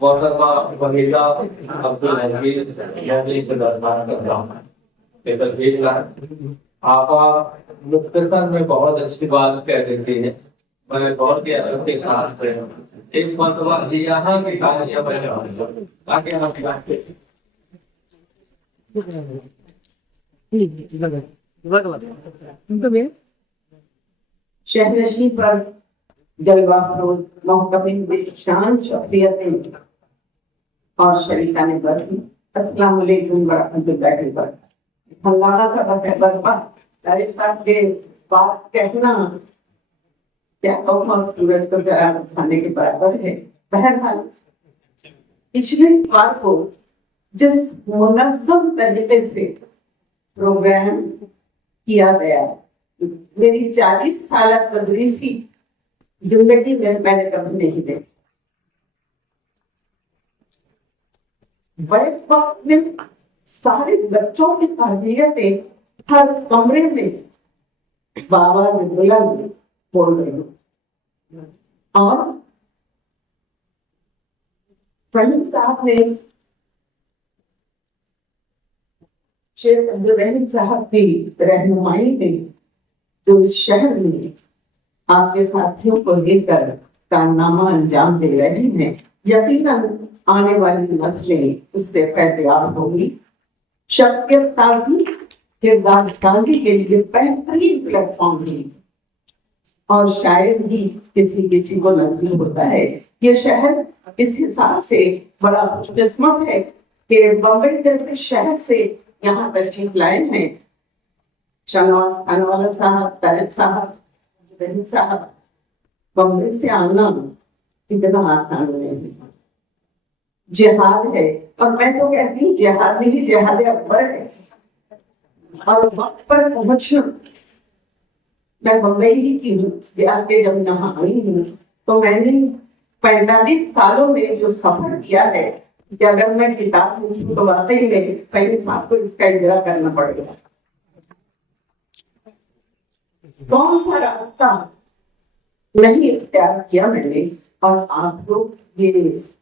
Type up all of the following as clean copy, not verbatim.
محترمہ وحیدہ عبدالعزیز یعنی کے دربار کا ڈرامہ یہ تدبیر کا آپا مختصر میں بہت اچھی بات کہہ دیتی ہے. میں بہت ہی ادب کے ساتھ ایک مرتبہ یہاں کی کہانیاں بیان تاکہ ہم باتیں شہرشی پر جلوہ افروز محتمل شان شخصیتیں اور شریکان برقی. السلام علیکم ورحمۃ اللہ وبرکاتہ. اللہ کا برباد کے بات کہنا کیا قوم اور سورج کو ذرا اٹھانے کے برابر ہے. بہرحال پچھلے بار کو جس منظم طریقے سے پروگرام کیا گیا میری 40 سالہ تدریسی زندگی میں نے کبھی نہیں دیکھا. بڑے وقت میں سارے بچوں کی تربیتیں ہر کمرے میں بابا بلند بول رہے ہیں اور فہیم صاحب نے شیخ عبدالرحیم صاحب کی رہنمائی میں جو اس شہر میں آپ کے ساتھیوں کو لے کر کارنامہ انجام دے رہے ہیں یقیناً آنے والی نسلیں اس سے فیضیاب ہوگی. شخصیت سازی کردار سازی کے لیے بہترین پلیٹ فارم بھی اور شاید ہی کسی کو نصیب ہوتا ہے. یہ شہر اس حساب سے بڑا خوش قسمت ہے کہ بمبئی جیسے شہر سے یہاں تشریف لائے ہیں. شنواز خانوالا صاحب، طارق صاحب، رحیم صاحب، بمبئی سے آنا اتنا آسان نہیں ہے. جہاد ہے اور میں تو کہتی ہوں جہاد نہیں جہاد اکبر ہے. اور وقت پر پہنچنا میں بمبئی ہی کی ہوں. بہار کے جب یہاں آئی ہوں تو میں نے 45 سالوں میں جو سفر کیا ہے کہ اگر میں کتاب لکھوں تو واقعی میں فہیم صاحب کو اس کا اجرا کرنا پڑے گا. کون سا راستہ نہیں اختیار کیا میں نے اور آپ لوگ یہ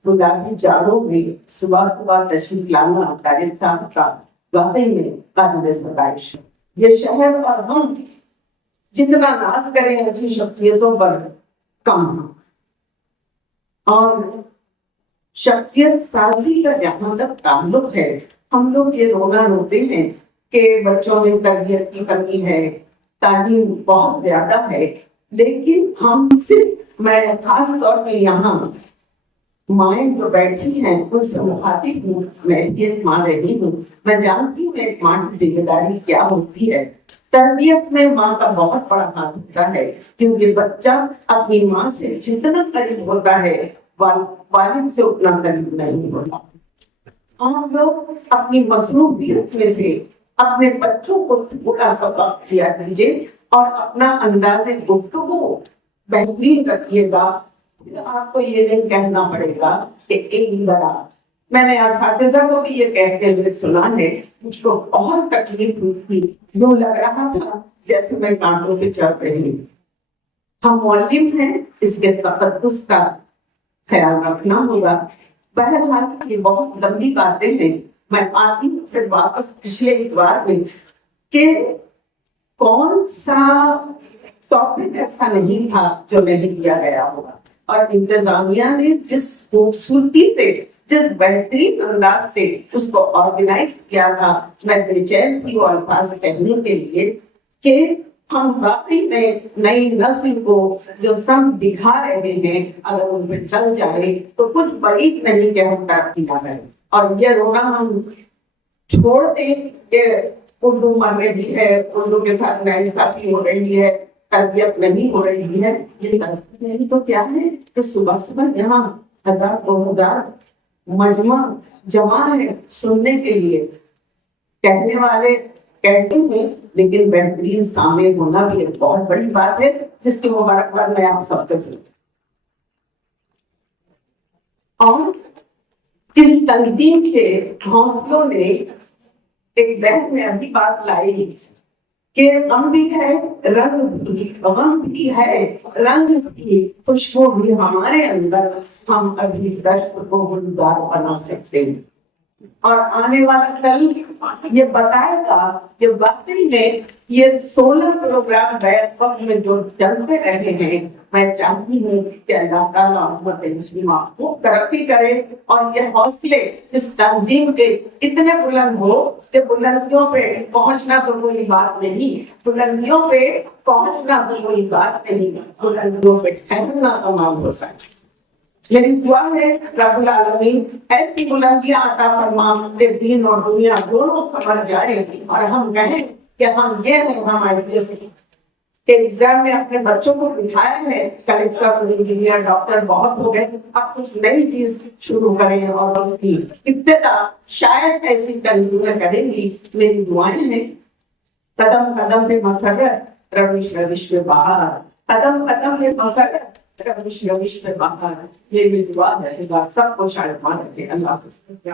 گلابی جاڑوں میں صبح صبح تشریف لانا طارق صاحب کا واقعی میں قابل ستائش ہے. یہ شہر اور ہم جتنا ناز کریں ایسی شخصیتوں پر کم ہے. اور شخصیت سازی کا جہاں تک تعلق ہے ہم لوگ یہ رونا روتے ہیں کہ بچوں میں تربیت کی کمی ہے، تعلیم بہت زیادہ ہے، لیکن ہم صرف میں خاص طور پہ یہاں مائیں جو بیٹھی ہیں ان سے مخاطب ہوں. میں ایک ماں رہی ہوں، میں جانتی ہوں ایک ماں کی ذمہ داری کیا ہوتی ہے. تربیت میں ماں کا بہت بڑا ہاتھ ہوتا ہے کیونکہ بچہ اپنی ماں سے جتنا قریب ہوتا ہے والد سے اتنا قریب نہیں ہوتا. آپ لوگ اپنی مصروفیت میں سے اپنے بچوں کو تھوڑا سا وقت دیا کیجیے اور اپنا انداز گفتگو بہترین رکھیے گا. آپ کو یہ نہیں کہنا پڑے گا کہ ایک بڑا. میں نے اساتذہ کو بھی یہ کہتے ہوئے سنا ہے، مجھ کو بہت تکلیف ہوئی تھی، یوں لگ رہا تھا جیسے میں کانٹوں پہ چڑھ رہی ہوں. ہم معلم ہیں، اس کے تقدس کا خیال رکھنا ہوگا. بہرحال یہ بہت لمبی باتیں ہیں. میں آتی ہوں پھر واپس پچھلے اتوار میں کہ کون سا ٹاپک ایسا نہیں تھا جو نہیں دیا گیا ہوگا اور انتظامیہ نے جس خوبصورتی سے جس بہترین انداز سے اس کو آرگنائز کیا تھا. میں بے چین تھی وہ الفاظ کہنے کے لیے کہ ہم واقعی میں نئی نسل کو جو سم دکھا رہے ہیں اگر ان پہ چل جائے تو کچھ بڑی نہیں کہ ہم ترقی نہ کریں. اور یہ رونا ہم چھوڑ دیں کہ اردو مر رہی ہے، اردو کے ساتھ ناانصافی ہو رہی ہے، تربیت نہیں ہو رہی ہے. یہ تربیت نہیں تو کیا ہے کہ صبح صبح یہاں 1000 مجمع جمع ہے سننے کے لیے. کہنے والے کہتے ہیں لیکن بہترین سامع ہونا بھی ایک بہت بڑی بات ہے جس کی مبارکباد میں آپ سب کے ساتھ. اور اس تنظیم کے حوصلوں نے ایک ذہن میں ایسی بات لائی کہ غم بھی ہے رنگ بھی، غم بھی ہے رنگ بھی، خوشبو بھی ہمارے اندر، ہم ابھی دشت کو گلزار بنا سکتے ہیں۔ اور آنے والا کل یہ بتائے گا کہ واقعی میں یہ 16 پروگرام بیک وقت میں جو چلتے رہے ہیں، میں چاہتی ہوں کہ اللہ تعالیٰ امت مسلمہ کو ترقی کرے اور یہ حوصلے اس تنظیم کے اتنے بلند ہو کہ بلندیوں پہ پہنچنا تو کوئی بات نہیں، بلندیوں پہ پہنچنا تو کوئی بات نہیں، بلندیوں پہ ٹھہرنا تمام ہوتا ہے۔ میری دعا ہے رب العالمین ایسی بلندیاں عطا فرما کہ دین اور دنیا دونوں سمجھ جائیں اور ہم کہیں کہ ہم یہ ہیں، ہمارے ایگزام میں اپنے بچوں کو بٹھایا ہے، کلیکٹر انجینئر ڈاکٹر بہت ہو گئے، اب کچھ نئی چیز شروع کریں اور اس کی ابتدا شاید ایسی تنظیمیں کریں گی۔ میری دعائیں ہیں قدم قدم پہ مسرت روش روش پہ بہار، قدم قدم پہ مسرت روش روش پہ بہار، یہ بھی دعا ہے۔ سب کو شاید مان رکھے۔ اللہ حافظ۔